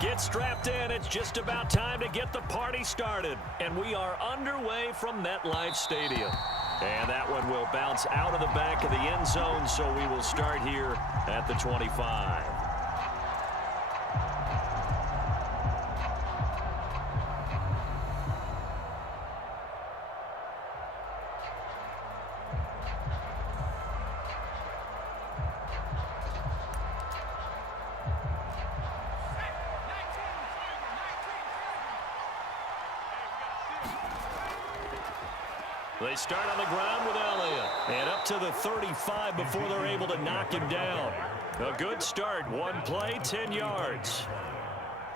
Get strapped in. It's just about time to get the party started. And we are underway from MetLife Stadium. And that one will bounce out of the back of the end zone, so we will start here at the 25. They start on the ground with Elliott. And up to the 35 before they're able to knock him down. A good start. One play, 10 yards.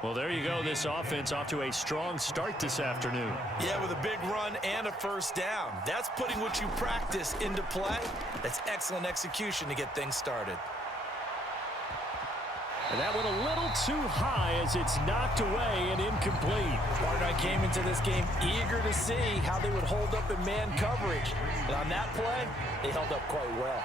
Well, there you go. This offense off to a strong start this afternoon. Yeah, with a big run and a first down. That's putting what you practice into play. That's excellent execution to get things started. And that went a little too high as it's knocked away and incomplete. Barnett came into this game eager to see how they would hold up in man coverage. And on that play, they held up quite well.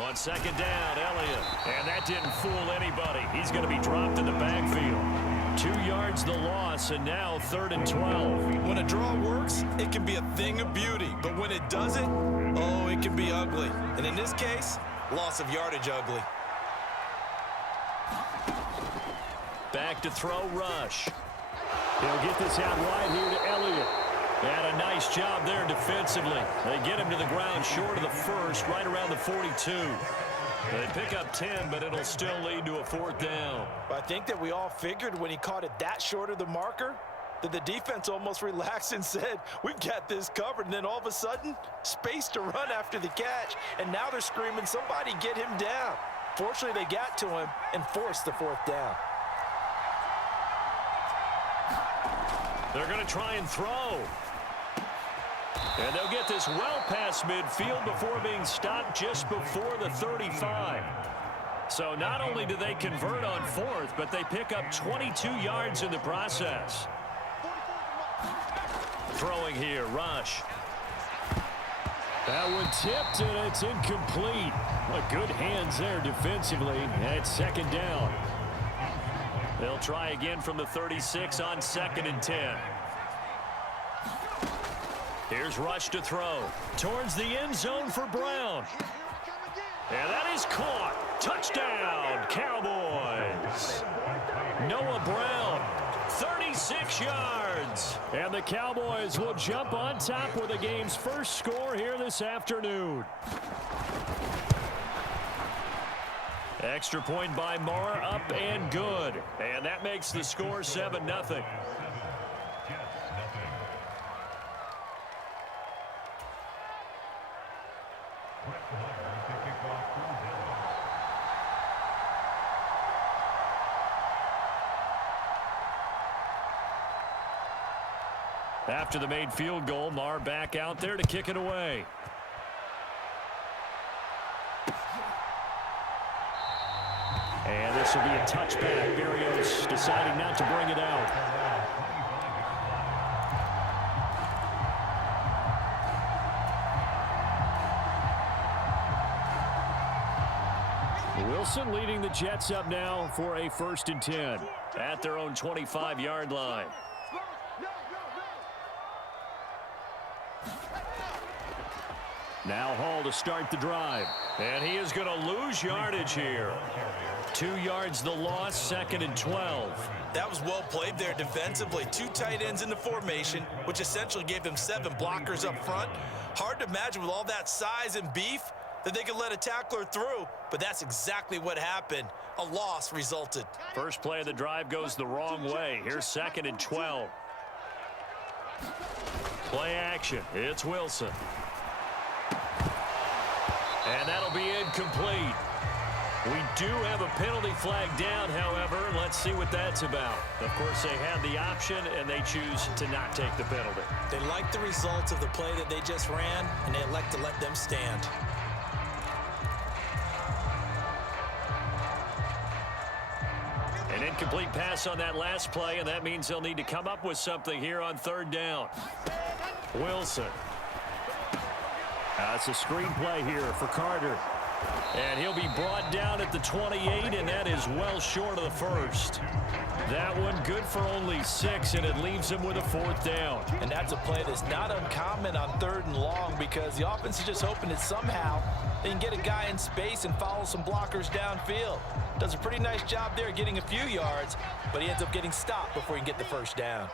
On second down, Elliott. And that didn't fool anybody. He's going to be dropped in the backfield. 2 yards the loss, and now 3rd and 12. When a draw works, it can be a thing of beauty. But when it doesn't, oh, it can be ugly. And in this case, loss of yardage ugly. Back to throw, Rush. He'll get this out wide here to Elliott. And a nice job there defensively. They get him to the ground short of the first, right around the 42. They pick up 10, but it'll still lead to a 4th down. I think that we all figured when he caught it that short of the marker that the defense almost relaxed and said, we've got this covered. And then all of a sudden, space to run after the catch. And now they're screaming, somebody get him down. Fortunately, they got to him and forced the 4th down. They're going to try and throw. And they'll get this well past midfield before being stopped just before the 35. So not only do they convert on 4th, but they pick up 22 yards in the process. Throwing here, Rush. That one tipped, and it's incomplete. Well, good hands there defensively. It's 2nd down. They'll try again from the 36 on 2nd and 10. Here's Rush to throw. Towards the end zone for Brown. And that is caught. Touchdown, Cowboys. Noah Brown, 36 yards. And the Cowboys will jump on top with the game's first score here this afternoon. Extra point by Moore, up and good. And that makes the score 7-0. After the made field goal, Marr back out there to kick it away. And this will be a touchback. Berrios deciding not to bring it out. Wilson leading the Jets up now for a 1st and 10 at their own 25-yard line. Now Hall to start the drive. And he is going to lose yardage here. 2 yards the loss, 2nd and 12. That was well played there defensively. 2 tight ends in the formation, which essentially gave them 7 blockers up front. Hard to imagine with all that size and beef that they could let a tackler through, but that's exactly what happened. A loss resulted. First play of the drive goes the wrong way. Here's 2nd and 12. Play action. It's Wilson. And that'll be incomplete. We do have a penalty flag down, however. Let's see what that's about. Of course, they had the option, and they choose to not take the penalty. They like the results of the play that they just ran, and they elect to let them stand. An incomplete pass on that last play, and that means they'll need to come up with something here on 3rd down. Wilson. It's a screen play here for Carter. And he'll be brought down at the 28, and that is well short of the first. That one good for only 6, and it leaves him with a 4th down. And that's a play that's not uncommon on 3rd and long because the offense is just hoping that somehow they can get a guy in space and follow some blockers downfield. Does a pretty nice job there getting a few yards, but he ends up getting stopped before he can get the 1st down.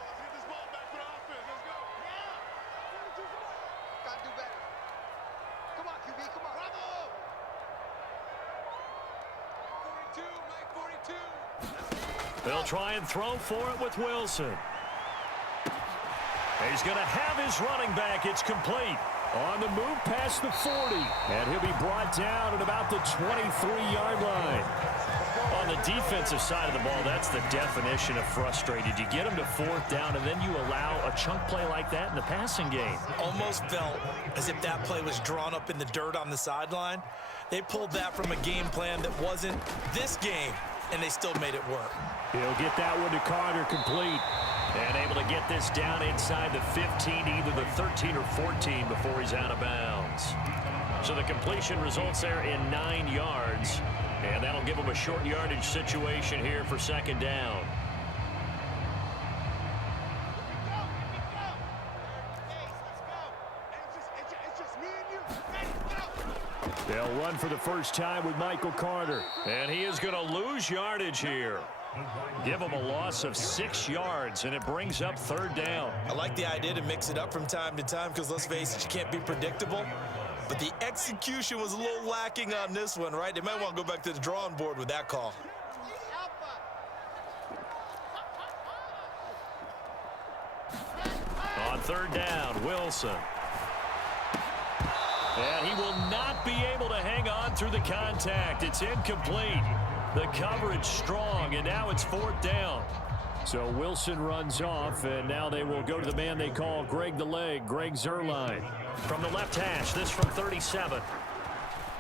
They'll try and throw for it with Wilson. He's going to have his running back. It's complete. On the move past the 40. And he'll be brought down at about the 23-yard line. On the defensive side of the ball, that's the definition of frustrated. You get them to 4th down, and then you allow a chunk play like that in the passing game. Almost felt as if that play was drawn up in the dirt on the sideline. They pulled that from a game plan that wasn't this game, and they still made it work. He'll get that one to Carter, complete. And able to get this down inside the 15, either the 13 or 14 before he's out of bounds. So the completion results there in 9 yards. And that'll give him a short yardage situation here for 2nd down. They'll run for the first time with Michael Carter. And he is going to lose yardage here. Give him a loss of 6 yards, and it brings up 3rd down. I like the idea to mix it up from time to time because, let's face it, you can't be predictable. But the execution was a little lacking on this one, right? They might want to go back to the drawing board with that call. On 3rd down, Wilson. And he will not be able to hang on through the contact. It's incomplete. The coverage strong, and now it's 4th down. So Wilson runs off, and now they will go to the man they call Greg the Leg, Greg Zuerlein. From the left hash, this from 37.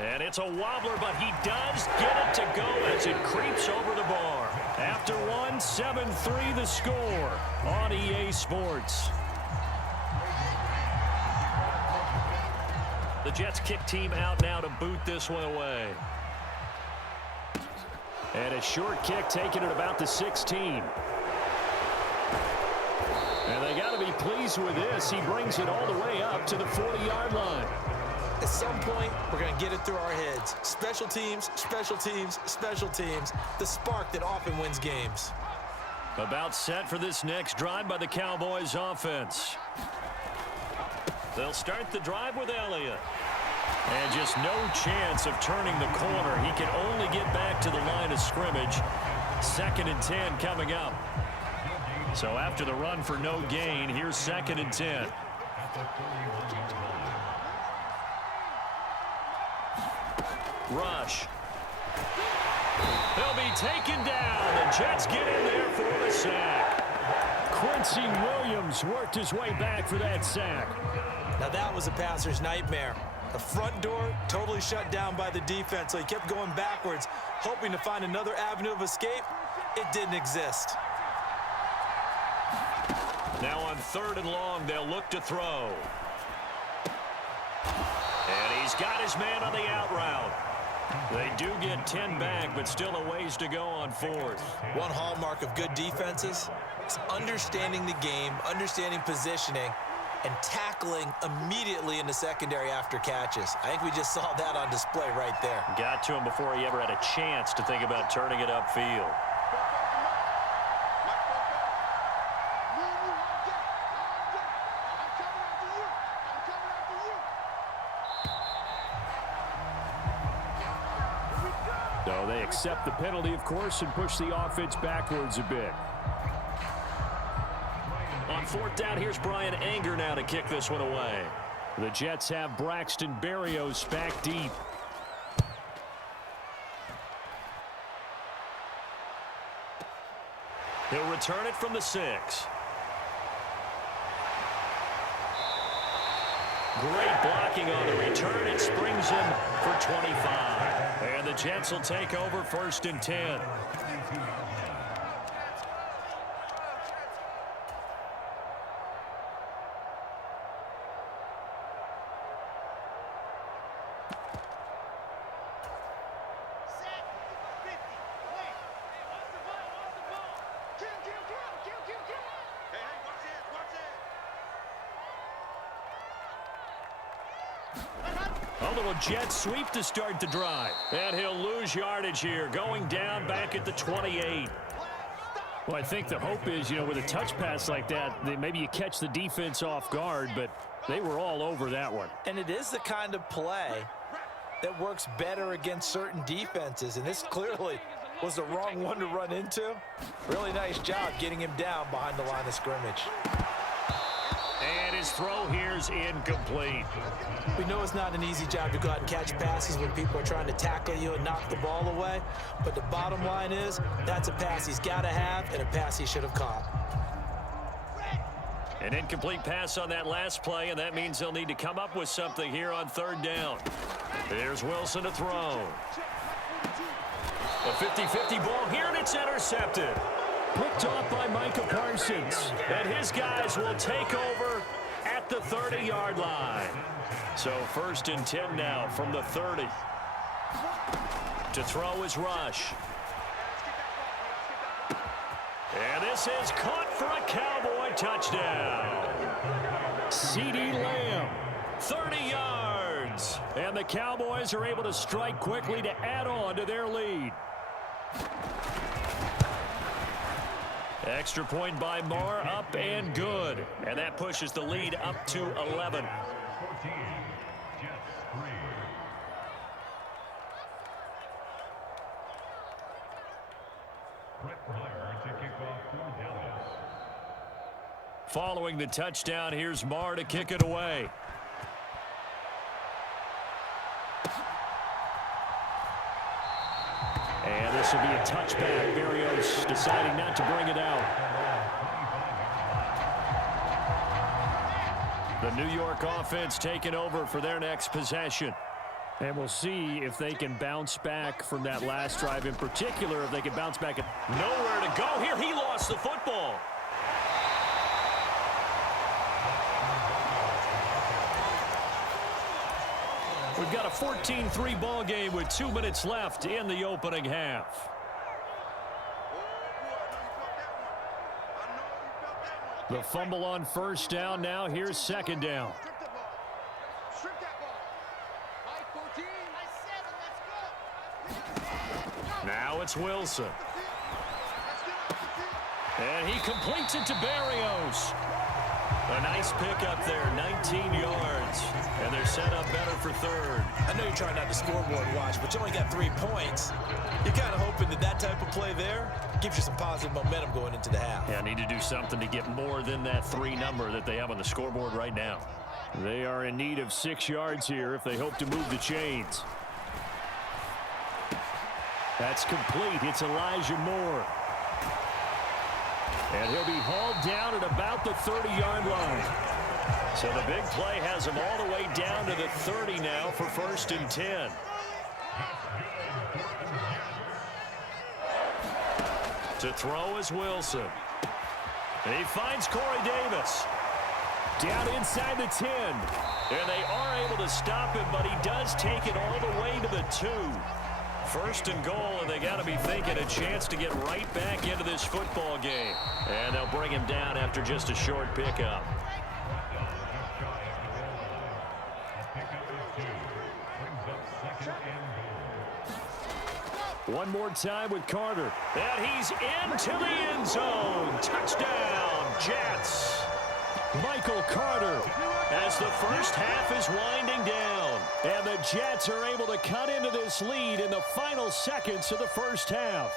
And it's a wobbler, but he does get it to go as it creeps over the bar. After one, 7-3 the score on EA Sports. The Jets kick team out now to boot this one away. And a short kick taken at about the 16. And they got to be pleased with this. He brings it all the way up to the 40-yard line. At some point, we're going to get it through our heads. Special teams, special teams, special teams. The spark that often wins games. About set for this next drive by the Cowboys offense. They'll start the drive with Elliott. And just no chance of turning the corner. He can only get back to the line of scrimmage. 2nd and 10 coming up. So after the run for no gain, here's 2nd and 10. Rush. They'll be taken down. The Jets get in there for the sack. Quincy Williams worked his way back for that sack. Now that was a passer's nightmare. The front door totally shut down by the defense, so he kept going backwards, hoping to find another avenue of escape. It didn't exist. Now on 3rd and long, they'll look to throw. And he's got his man on the out route. They do get 10 back, but still a ways to go on 4th. One hallmark of good defenses is understanding the game, understanding positioning, and tackling immediately in the secondary after catches. I think we just saw that on display right there. Got to him before he ever had a chance to think about turning it upfield. So they accept the penalty, of course, and push the offense backwards a bit. On 4th down, here's Brian Anger now to kick this one away. The Jets have Braxton Berrios back deep. He'll return it from the 6. Great blocking on the return. It springs him for 25. And the Jets will take over 1st and 10. little jet sweep to start the drive. And he'll lose yardage here, going down back at the 28. Well, I think the hope is, with a touch pass like that, maybe you catch the defense off guard, but they were all over that one. And it is the kind of play that works better against certain defenses, and this clearly was the wrong one to run into. Really nice job getting him down behind the line of scrimmage. And his throw here's incomplete. We know it's not an easy job to go out and catch passes when people are trying to tackle you and knock the ball away, but the bottom line is that's a pass he's got to have and a pass he should have caught. An incomplete pass on that last play, and that means they'll need to come up with something here on third down. There's Wilson to throw. A 50-50 ball here, and it's intercepted. Picked off by Micah Parsons. And his guys will take over at the 30-yard line. So 1st and 10 now from the 30. To throw is Rush. And this is caught for a Cowboy touchdown. CeeDee Lamb. 30 yards. And the Cowboys are able to strike quickly to add on to their lead. Extra point by Marr, up and good. And that pushes the lead up to 11. Following the touchdown, here's Marr to kick it away. And this will be a touchback. Berrios deciding not to bring it out. The New York offense taking over for their next possession. And we'll see if they can bounce back from that last drive. In particular, if they can bounce back. Nowhere to go here. He lost the football. We've got a 14-3 ball game with 2 minutes left in the opening half. The fumble on first down. Now here's second down. Now it's Wilson. And he completes it to Berrios. A nice pick up there, 19 yards. And they're set up better for third. I know you're trying not to scoreboard watch, but you only got 3 points. You're kind of hoping that that type of play there gives you some positive momentum going into the half. Yeah, need to do something to get more than that 3 number that they have on the scoreboard right now. They are in need of 6 yards here if they hope to move the chains. That's complete. It's Elijah Moore. And he'll be hauled down at about the 30-yard line. So the big play has him all the way down to the 30 now for 1st and 10. To throw is Wilson. And he finds Corey Davis. Down inside the 10. And they are able to stop him, but he does take it all the way to the 2. 1st and goal, and they got to be thinking a chance to get right back into this football game. And they'll bring him down after just a short pickup. One more time with Carter. And he's into the end zone. Touchdown, Jets. Michael Carter. As the first half is winding down. And the Jets are able to cut into this lead in the final seconds of the first half.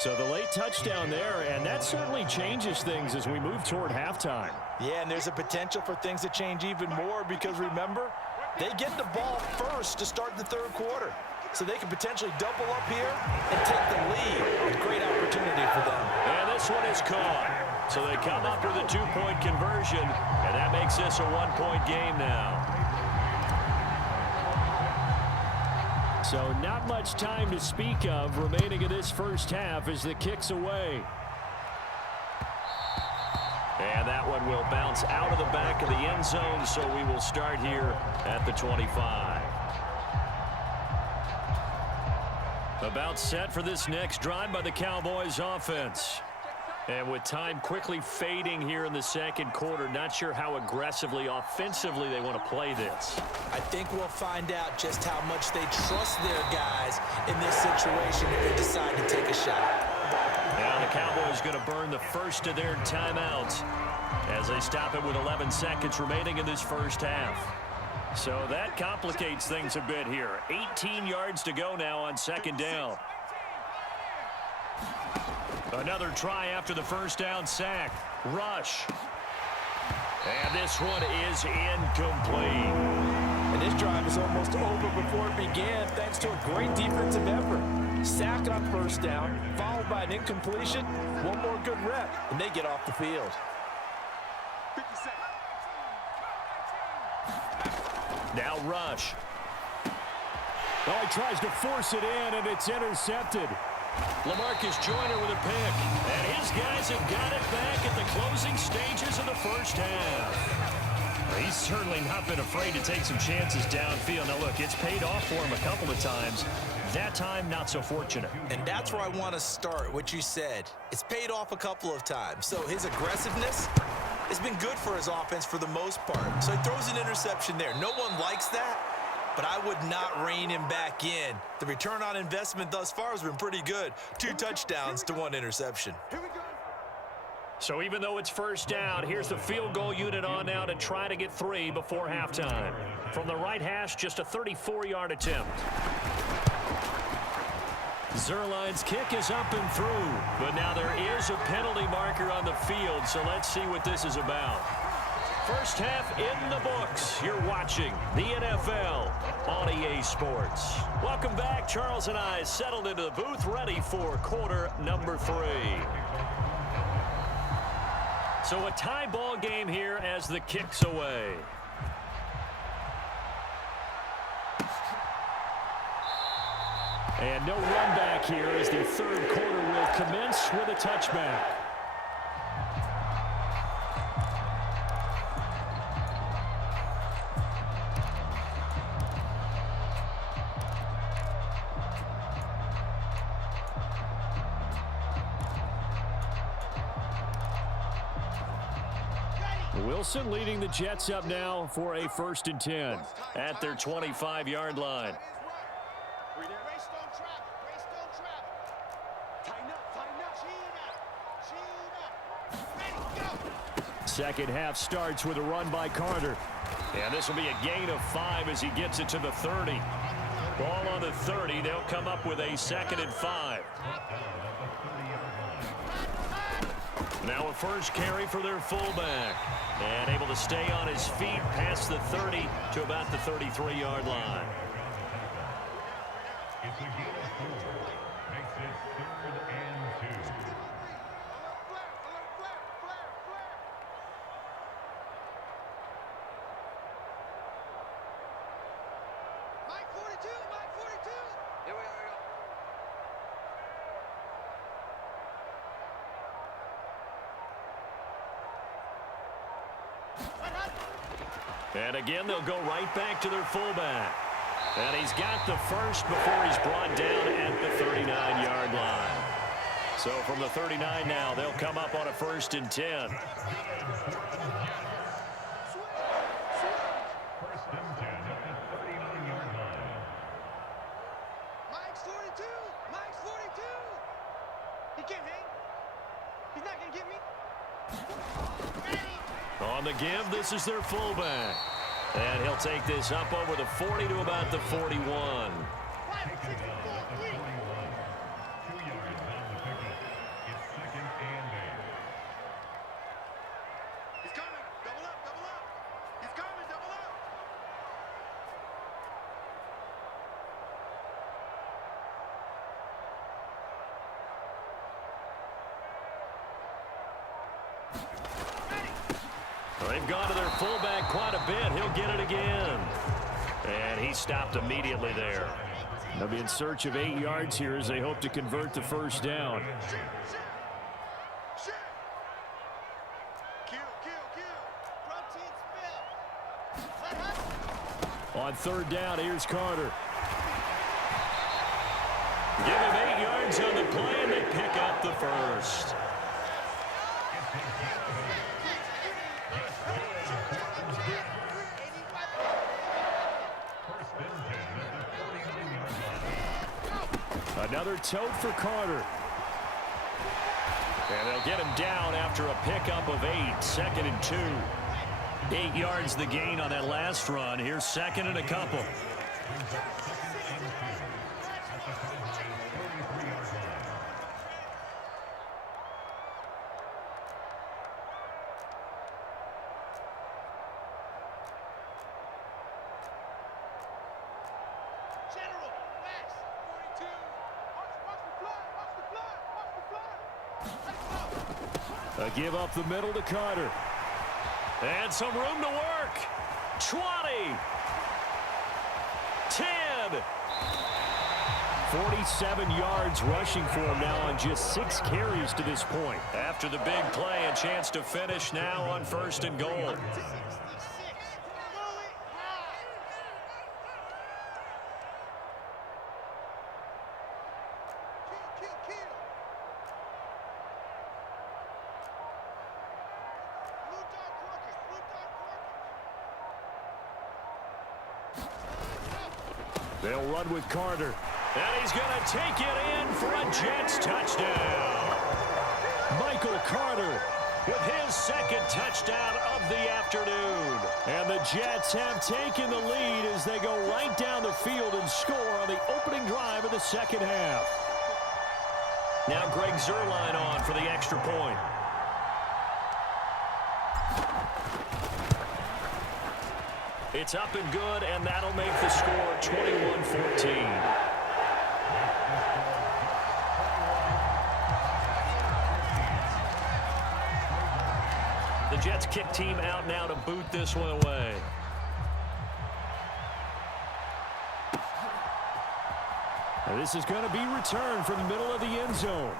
So the late touchdown there, and that certainly changes things as we move toward halftime. Yeah, and there's a potential for things to change even more because, remember, they get the ball first to start the third quarter. So they can potentially double up here and take the lead. A great opportunity for them. And this one is caught. So they come up with a 2-point conversion, and that makes this a 1-point game now. So not much time to speak of remaining in this first half as the kick's away. And that one will bounce out of the back of the end zone, so we will start here at the 25. About set for this next drive by the Cowboys offense. And with time quickly fading here in the second quarter, not sure how aggressively, offensively they want to play this. I think we'll find out just how much they trust their guys in this situation if they decide to take a shot. Now the Cowboys going to burn the first of their timeouts as they stop it with 11 seconds remaining in this first half. So that complicates things a bit here. 18 yards to go now on second down. Another try after the first down sack. Rush. And this one is incomplete. And this drive is almost over before it began thanks to a great defensive effort. Sack on first down, followed by an incompletion. One more good rep, and they get off the field. Now Rush. Well, he tries to force it in, and it's intercepted. LaMarcus Joyner with a pick. And his guys have got it back at the closing stages of the first half. He's certainly not been afraid to take some chances downfield. Now, look, it's paid off for him a couple of times. That time, not so fortunate. And that's where I want to start, what you said. It's paid off a couple of times. So his aggressiveness has been good for his offense for the most part. So he throws an interception there. No one likes that, but I would not rein him back in. The return on investment thus far has been pretty good. 2 touchdowns to 1 interception. So even though it's first down, here's the field goal unit on now to try to get 3 before halftime. From the right hash, just a 34-yard attempt. Zuerlein's kick is up and through, but now there is a penalty marker on the field, so let's see what this is about. First half in the books. You're watching the NFL on EA Sports. Welcome back. Charles and I settled into the booth, ready for quarter number 3. So a tie ball game here as the kick's away. And no run back here as the third quarter will commence with a touchback. Wilson leading the Jets up now for a 1st and 10 at their 25-yard line. Second half starts with a run by Carter. And this will be a gain of 5 as he gets it to the 30. Ball on the 30. They'll come up with a 2nd and 5. Now a first carry for their fullback. And able to stay on his feet past the 30 to about the 33-yard line. It's a gain of 4. Makes it 3rd and 2. Mike 42, Mike 42. Here we go. And again, they'll go right back to their fullback. And he's got the first before he's brought down at the 39-yard line. So from the 39 now, they'll come up on a 1st and 10. Mike's 42. Mike's 42. He can't hang. He's not going to get me. On the give, this is their fullback. And he'll take this up over the 40 to about the 41. They've gone to their fullback quite a bit. He'll get it again. And he stopped immediately there. They'll be in search of 8 yards here as they hope to convert the first down. On 3rd down, here's Carter. Give him 8 yards on the play, and they pick up the first. Another tote for Carter. And they'll get him down after a pickup of 8, 2nd and 2. 8 yards the gain on that last run. Here's 2nd and a couple. A give up the middle to Carter. And some room to work. 20. 10. 47 yards rushing for him now on just 6 carries to this point. After the big play, a chance to finish now on 1st and goal. They'll run with Carter. And he's going to take it in for a Jets touchdown. Michael Carter with his 2nd touchdown of the afternoon. And the Jets have taken the lead as they go right down the field and score on the opening drive of the 2nd half. Now Greg Zuerlein on for the extra point. It's up and good, and that'll make the score 21-14. The Jets kick team out now to boot this one away. And this is going to be returned from the middle of the end zone.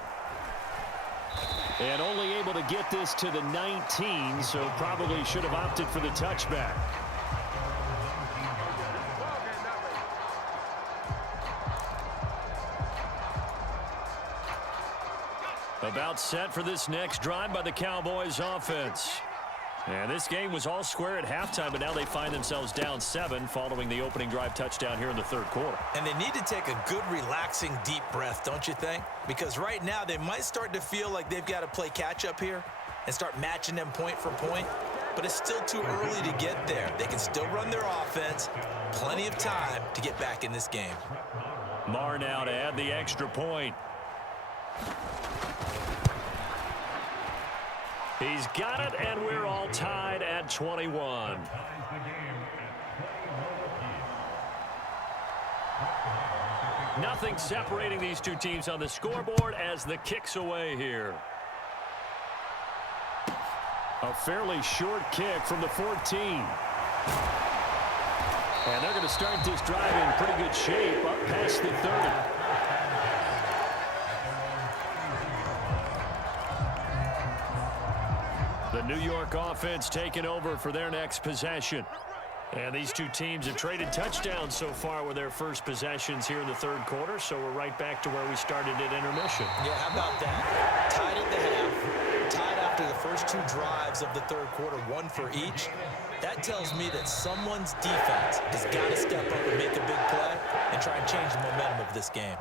And only able to get this to the 19, so probably should have opted for the touchback. About set for this next drive by the Cowboys offense. And this game was all square at halftime, but now they find themselves down 7 following the opening drive touchdown here in the 3rd quarter. And they need to take a good, relaxing, deep breath, don't you think? Because right now they might start to feel like they've got to play catch-up here and start matching them point for point. But it's still too early to get there. They can still run their offense. Plenty of time to get back in this game. Marr now to add the extra point. He's got it, and we're all tied at 21. Nothing separating these two teams on the scoreboard as the kick's away here. A fairly short kick from the 14. And they're going to start this drive in pretty good shape up past the 30. The New York offense taking over for their next possession. And these two teams have traded touchdowns so far with their first possessions here in the 3rd quarter, so we're right back to where we started at intermission. Yeah, how about that? Tied at the half, tied after the first 2 drives of the 3rd quarter, 1 for each. That tells me that someone's defense has got to step up and make a big play and try and change the momentum of this game.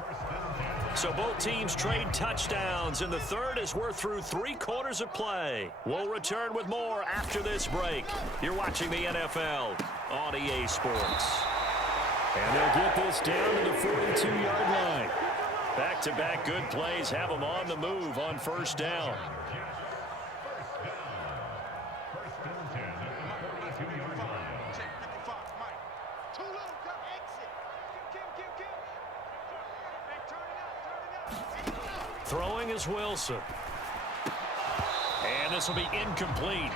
So both teams trade touchdowns in the 3rd as we're through 3 quarters of play. We'll return with more after this break. You're watching the NFL on EA Sports. And they'll get this down to the 42-yard line. Back-to-back good plays have them on the move on 1st down. Throwing is Wilson. And this will be incomplete.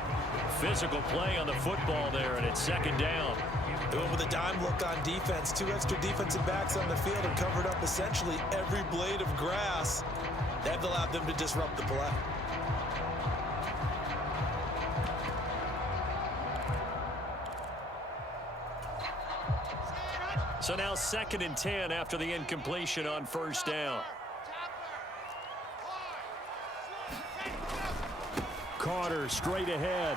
Physical play on the football there, and it's 2nd down. Doing with a dime look on defense. 2 extra defensive backs on the field and covered up essentially every blade of grass. That allowed them to disrupt the play. So now 2nd and 10 after the incompletion on 1st down. Carter straight ahead.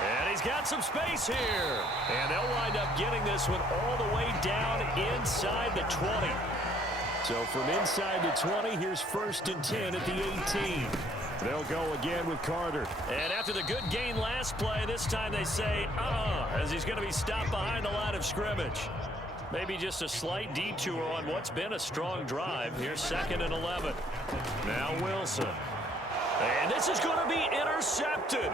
And he's got some space here. And they'll wind up getting this one all the way down inside the 20. So from inside the 20, here's 1st and 10 at the 18. They'll go again with Carter. And after the good gain last play, this time they say, as he's going to be stopped behind the line of scrimmage. Maybe just a slight detour on what's been a strong drive. Here's 2nd and 11. Now Wilson. And this is going to be intercepted.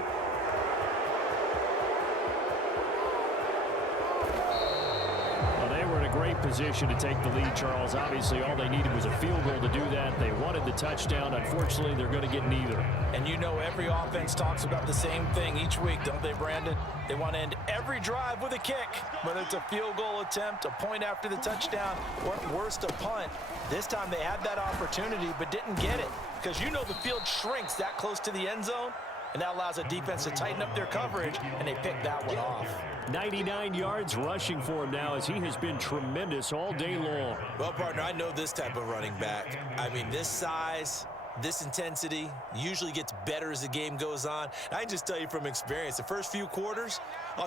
Great position to take the lead, Charles. Obviously, all they needed was a field goal to do that. They wanted the touchdown. Unfortunately, they're going to get neither. And you know every offense talks about the same thing each week, don't they, Brandon? They want to end every drive with a kick, whether it's a field goal attempt, a point after the touchdown, or at worst, a punt. This time they had that opportunity but didn't get it because you know the field shrinks that close to the end zone, and that allows a defense to tighten up their coverage, and they picked that one off. 99 yards rushing for him now as he has been tremendous all day long. Well, partner, I know this type of running back. I mean, this size, this intensity usually gets better as the game goes on. I can just tell you from experience, the first few quarters,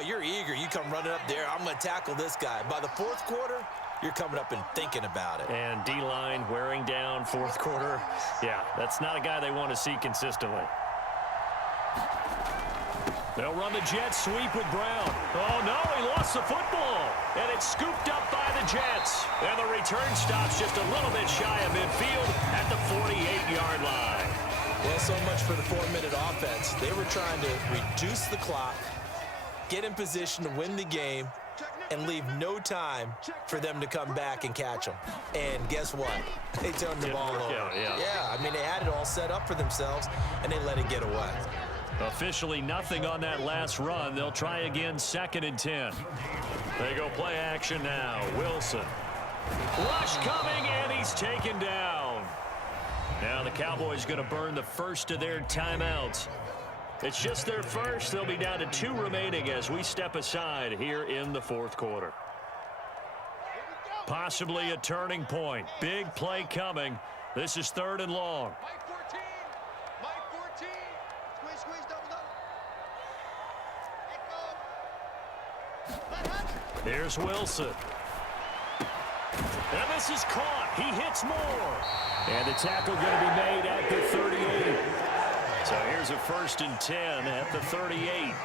you're eager. You come running up there, I'm going to tackle this guy. By the 4th quarter, you're coming up and thinking about it. And D-line wearing down 4th quarter. Yeah, that's not a guy they want to see consistently. They'll run the jet sweep with Brown. Oh, no, he lost the football. And it's scooped up by the Jets. And the return stops just a little bit shy of midfield at the 48-yard line. Well, so much for the 4-minute offense. They were trying to reduce the clock, get in position to win the game, and leave no time for them to come back and catch them. And guess what? They turned the ball over. Yeah, I mean, they had it all set up for themselves, and they let it get away. Officially nothing on that last run. They'll try again, 2nd and 10. They go play action now. Wilson. Rush coming, and he's taken down. Now the Cowboys going to burn the first of their timeouts. It's just their first. They'll be down to 2 remaining as we step aside here in the 4th quarter. Possibly a turning point. Big play coming. This is 3rd and long. Here's Wilson. And this is caught. He hits more. And the tackle going to be made at the 38. So here's a 1st and 10 at the 38.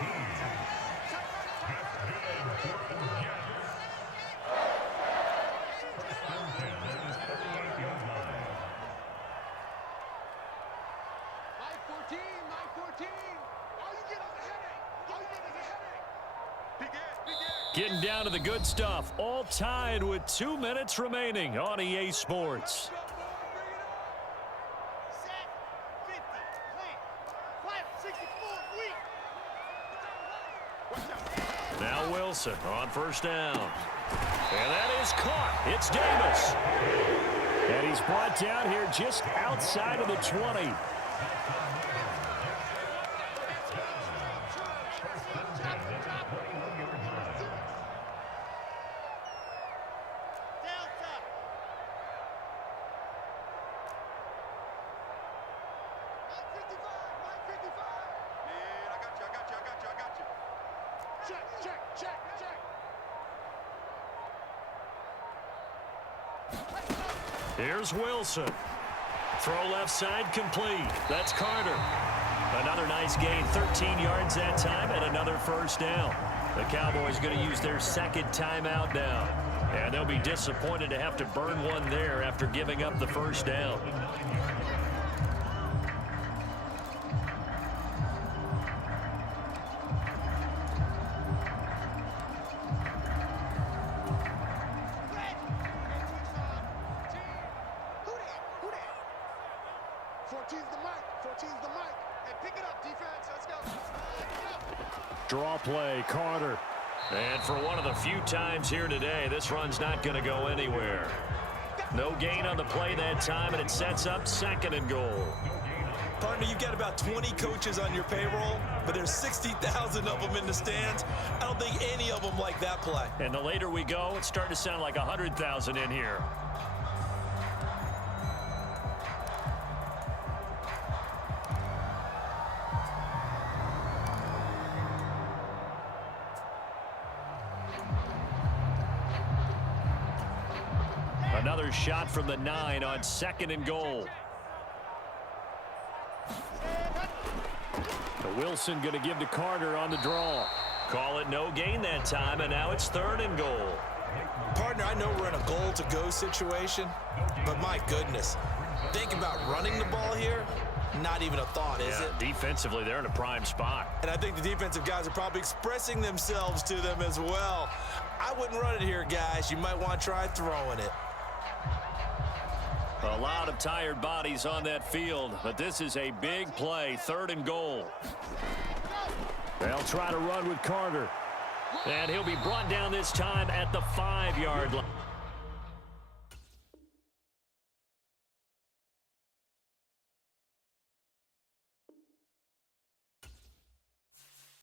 Getting down to the good stuff. All tied with 2 minutes remaining on EA Sports. Now Wilson on 1st down. And that is caught. It's Davis. And he's brought down here just outside of the 20. Here's Wilson. Throw left side complete. That's Carter. Another nice gain, 13 yards that time, and another 1st down. The Cowboys going to use their 2nd timeout now. And they'll be disappointed to have to burn one there after giving up the 1st down. Draw play, Carter. And for one of the few times here today, this run's not going to go anywhere. No gain on the play that time, and it sets up 2nd and goal. Partner, you've got about 20 coaches on your payroll, but there's 60,000 of them in the stands. I don't think any of them like that play. And the later we go, it's starting to sound like 100,000 in here. Another shot from the 9 on 2nd and goal. Wilson going to give to Carter on the draw. Call it no gain that time, and now it's 3rd and goal. Partner, I know we're in a goal-to-go situation, but my goodness, think about running the ball here. Not even a thought, is it? Defensively, they're in a prime spot. And I think the defensive guys are probably expressing themselves to them as well. I wouldn't run it here, guys. You might want to try throwing it. A lot of tired bodies on that field, but this is a big play, 3rd and goal. They'll try to run with Carter. And he'll be brought down this time at the 5-yard line.